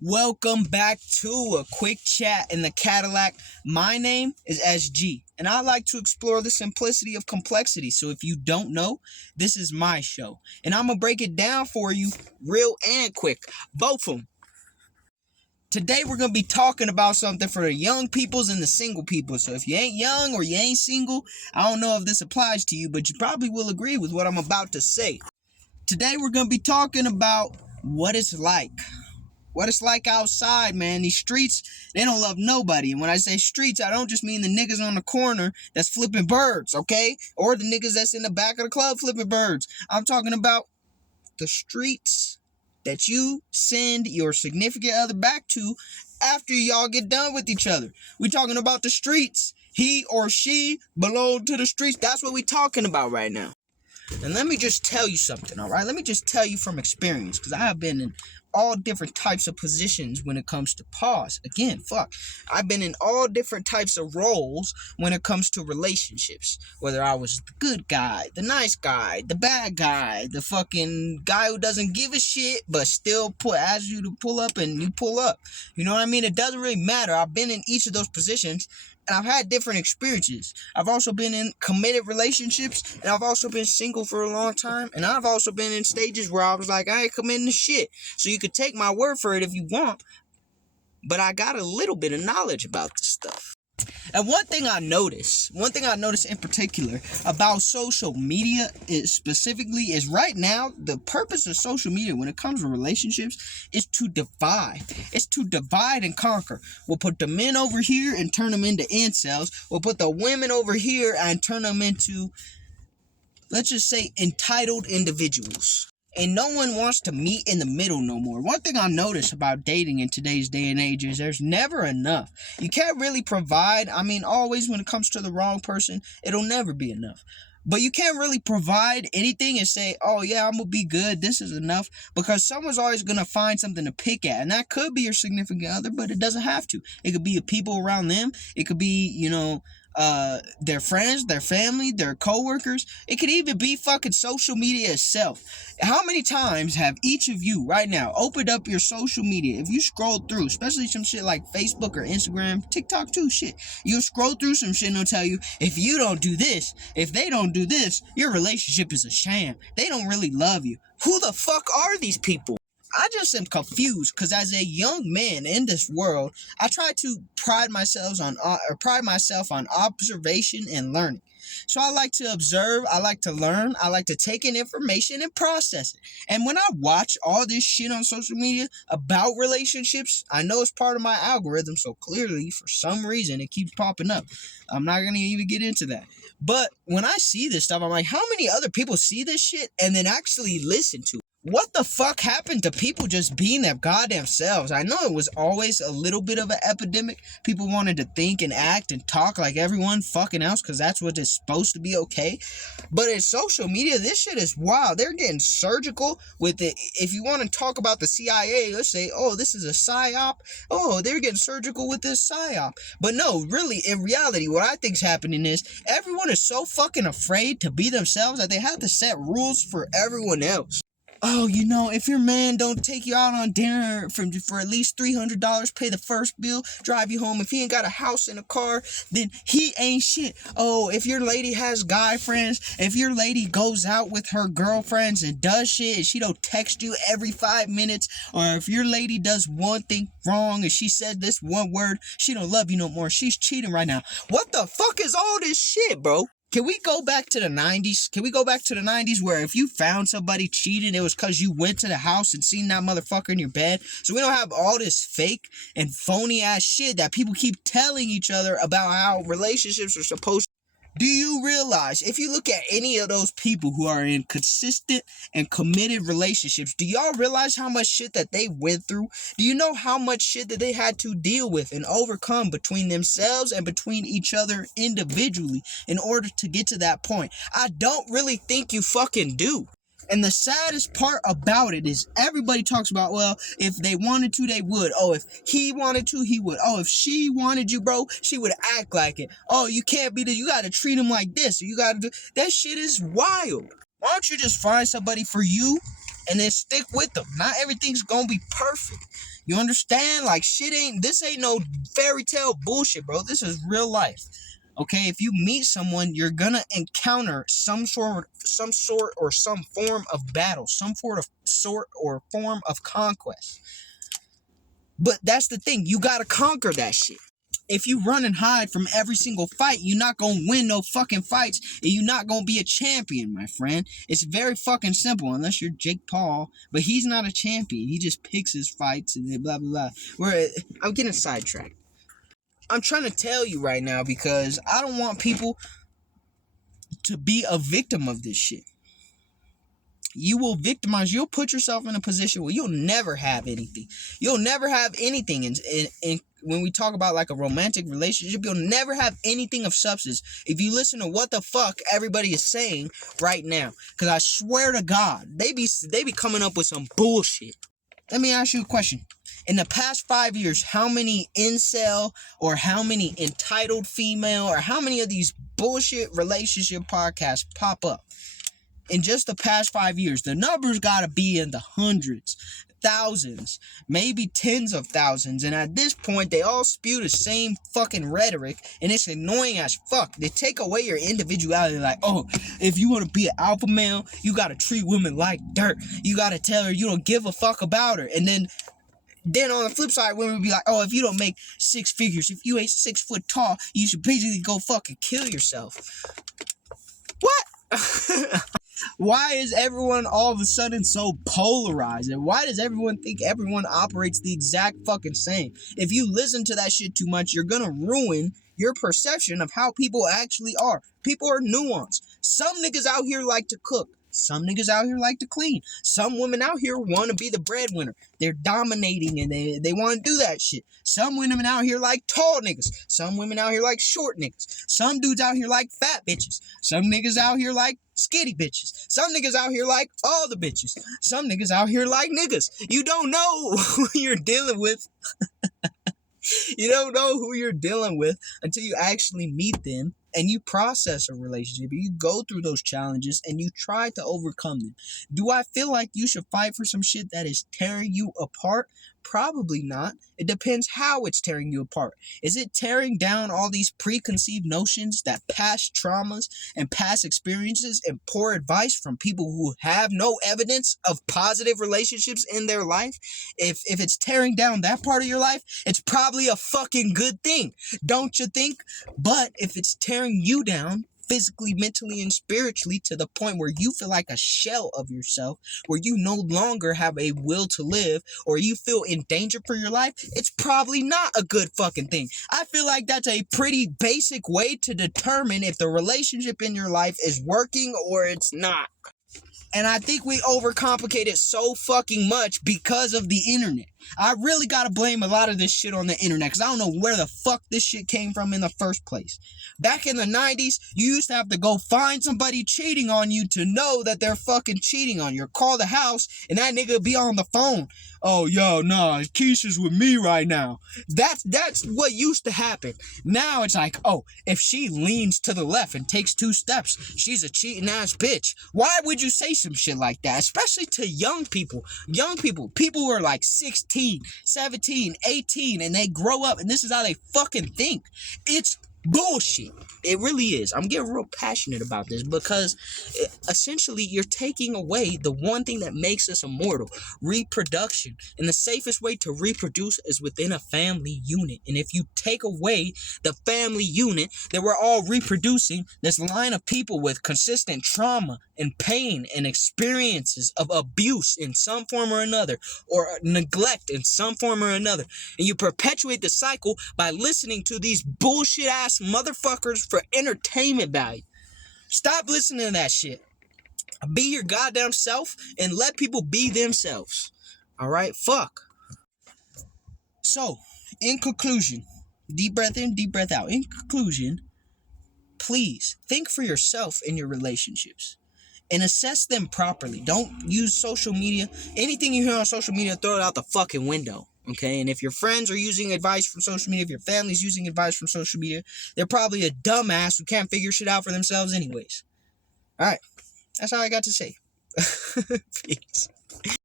Welcome back to a quick chat in the Cadillac. My name is SG, and I like to explore the simplicity of complexity. So if you don't know, this is my show, and I'm gonna break it down for you real and quick, both of them. Today we're gonna be talking about something for the young peoples and the single people. So if you ain't young or you ain't single, I don't know if this applies to you, but you probably will agree with what I'm about to say. Today we're gonna be talking about what it's like. What it's like outside, man. These streets, they don't love nobody. And when I say streets, I don't just mean the niggas on the corner that's flipping birds, okay? Or the niggas that's in the back of the club flipping birds. I'm talking about the streets that you send your significant other back to after y'all get done with each other. We talking about the streets. He or she belong to the streets. That's what we talking about right now. And let me just tell you something, all right? Let me just tell you from experience, because I have been in all different types of positions when it comes to pause. Again, I've been in all different types of roles when it comes to relationships. Whether I was the good guy, the nice guy, the bad guy, the fucking guy who doesn't give a shit, but still asks you to pull up and you pull up. You know what I mean? It doesn't really matter. I've been in each of those positions. And I've had different experiences. I've also been in committed relationships, and I've also been single for a long time, and I've also been in stages where I was like, I ain't committing to shit. So you could take my word for it if you want, but I got a little bit of knowledge about this stuff. And one thing I noticed in particular about social media is right now, the purpose of social media when it comes to relationships is to divide. It's to divide and conquer. We'll put the men over here and turn them into incels. We'll put the women over here and turn them into, let's just say, entitled individuals. And no one wants to meet in the middle no more. One thing I notice about dating in today's day and age is there's never enough. You can't really provide. I mean, always when it comes to the wrong person, it'll never be enough. But you can't really provide anything and say, oh yeah, I'm going to be good, this is enough. Because someone's always going to find something to pick at. And that could be your significant other, but it doesn't have to. It could be the people around them. It could be, their friends, their family, their coworkers. It could even be fucking social media itself. How many times have each of you right now opened up your social media? If you scroll through, especially some shit like Facebook or Instagram, TikTok too, shit. You'll scroll through some shit and it'll tell you, if you don't do this, if they don't do this, your relationship is a sham. They don't really love you. Who the fuck are these people? I just am confused because as a young man in this world, I try to pride myself on observation and learning. So I like to observe, I like to learn, I like to take in information and process it. And when I watch all this shit on social media about relationships, I know it's part of my algorithm, so clearly for some reason it keeps popping up. I'm not going to even get into that. But when I see this stuff, I'm like, how many other people see this shit and then actually listen to it? What the fuck happened to people just being their goddamn selves? I know it was always a little bit of an epidemic. People wanted to think and act and talk like everyone fucking else because that's what is supposed to be okay. But in social media, this shit is wild. They're getting surgical with it. If you want to talk about the CIA, let's say, oh, this is a psyop. Oh, they're getting surgical with this psyop. But no, really, in reality, what I think is happening is everyone is so fucking afraid to be themselves that they have to set rules for everyone else. Oh, if your man don't take you out on dinner for at least $300, pay the first bill, drive you home. If he ain't got a house and a car, then he ain't shit. Oh, if your lady has guy friends, if your lady goes out with her girlfriends and does shit and she don't text you every 5 minutes, or if your lady does one thing wrong and she said this one word, she don't love you no more. She's cheating right now. What the fuck is all this shit, bro? Can we go back to the 90s? Can we go back to the 90s where if you found somebody cheating, it was because you went to the house and seen that motherfucker in your bed? So we don't have all this fake and phony ass shit that people keep telling each other about how relationships are supposed to. Do you realize, if you look at any of those people who are in consistent and committed relationships, do y'all realize how much shit that they went through? Do you know how much shit that they had to deal with and overcome between themselves and between each other individually in order to get to that point? I don't really think you fucking do. And the saddest part about it is everybody talks about, well, if they wanted to, they would. Oh, if he wanted to, he would. Oh, if she wanted you, bro, she would act like it. Oh, you can't be this. You got to treat him like this. You got to do. That shit is wild. Why don't you just find somebody for you and then stick with them? Not everything's gonna be perfect. You understand? Like, this ain't no fairy tale bullshit, bro. This is real life. Okay, if you meet someone, you're gonna encounter some sort or some form of battle, some sort or form of conquest. But that's the thing, you gotta conquer that shit. If you run and hide from every single fight, you're not gonna win no fucking fights, and you're not gonna be a champion, my friend. It's very fucking simple, unless you're Jake Paul, but he's not a champion. He just picks his fights and blah blah blah. I'm getting sidetracked. I'm trying to tell you right now because I don't want people to be a victim of this shit. You will victimize. You'll put yourself in a position where you'll never have anything. You'll never have anything. In when we talk about like a romantic relationship, you'll never have anything of substance if you listen to what the fuck everybody is saying right now. Because I swear to God, they be coming up with some bullshit. Let me ask you a question. In the past 5 years, how many incel or how many entitled female or how many of these bullshit relationship podcasts pop up? In just the past 5 years, the numbers gotta be in the hundreds, thousands, maybe tens of thousands. And at this point, they all spew the same fucking rhetoric, and it's annoying as fuck. They take away your individuality, like, oh, if you want to be an alpha male, you gotta treat women like dirt. You gotta tell her you don't give a fuck about her. And then on the flip side, women would be like, oh, if you don't make six figures, if you ain't 6 foot tall, you should basically go fucking kill yourself. What? Why is everyone all of a sudden so polarized? And why does everyone think everyone operates the exact fucking same? If you listen to that shit too much, you're gonna ruin your perception of how people actually are. People are nuanced. Some niggas out here like to cook. Some niggas out here like to clean. Some women out here want to be the breadwinner. They're dominating and they want to do that shit. Some women out here like tall niggas. Some women out here like short niggas. Some dudes out here like fat bitches. Some niggas out here like skinny bitches. Some niggas out here like all the bitches. Some niggas out here like niggas. You don't know who you're dealing with. You don't know who you're dealing with until you actually meet them and you process a relationship. You go through those challenges and you try to overcome them. Do I feel like you should fight for some shit that is tearing you apart? Probably not. It depends how it's tearing you apart. Is it tearing down all these preconceived notions, that past traumas and past experiences and poor advice from people who have no evidence of positive relationships in their life? If it's tearing down that part of your life, it's probably a fucking good thing, don't you think? But if it's tearing you down physically, mentally, and spiritually to the point where you feel like a shell of yourself, where you no longer have a will to live, or you feel in danger for your life, it's probably not a good fucking thing. I feel like that's a pretty basic way to determine if the relationship in your life is working or it's not. And I think we overcomplicate it so fucking much because of the internet. I really gotta blame a lot of this shit on the internet, because I don't know where the fuck this shit came from in the first place. Back in the 90s, you used to have to go find somebody cheating on you to know that they're fucking cheating on you. Or call the house, and that nigga be on the phone. Oh, yo, nah, Keisha's with me right now. That's what used to happen. Now it's like, oh, if she leans to the left and takes 2 steps, she's a cheating ass bitch. Why would you say some shit like that? Especially to young people. People who are like 16, 17, 18, and they grow up, and this is how they fucking think. It's bullshit. It really is. I'm getting real passionate about this because essentially you're taking away the one thing that makes us immortal, reproduction. And the safest way to reproduce is within a family unit. And if you take away the family unit, then we're all reproducing this line of people with consistent trauma and pain and experiences of abuse in some form or another, or neglect in some form or another. And you perpetuate the cycle by listening to these bullshit ass motherfuckers for entertainment value. Stop listening to that shit. Be your goddamn self and let people be themselves. Alright? Fuck. So, in conclusion, deep breath in, deep breath out. In conclusion, please think for yourself in your relationships and assess them properly. Don't use social media. Anything you hear on social media, throw it out the fucking window. Okay, and if your friends are using advice from social media, if your family's using advice from social media, they're probably a dumbass who can't figure shit out for themselves anyways. Alright. That's all I got to say. Peace.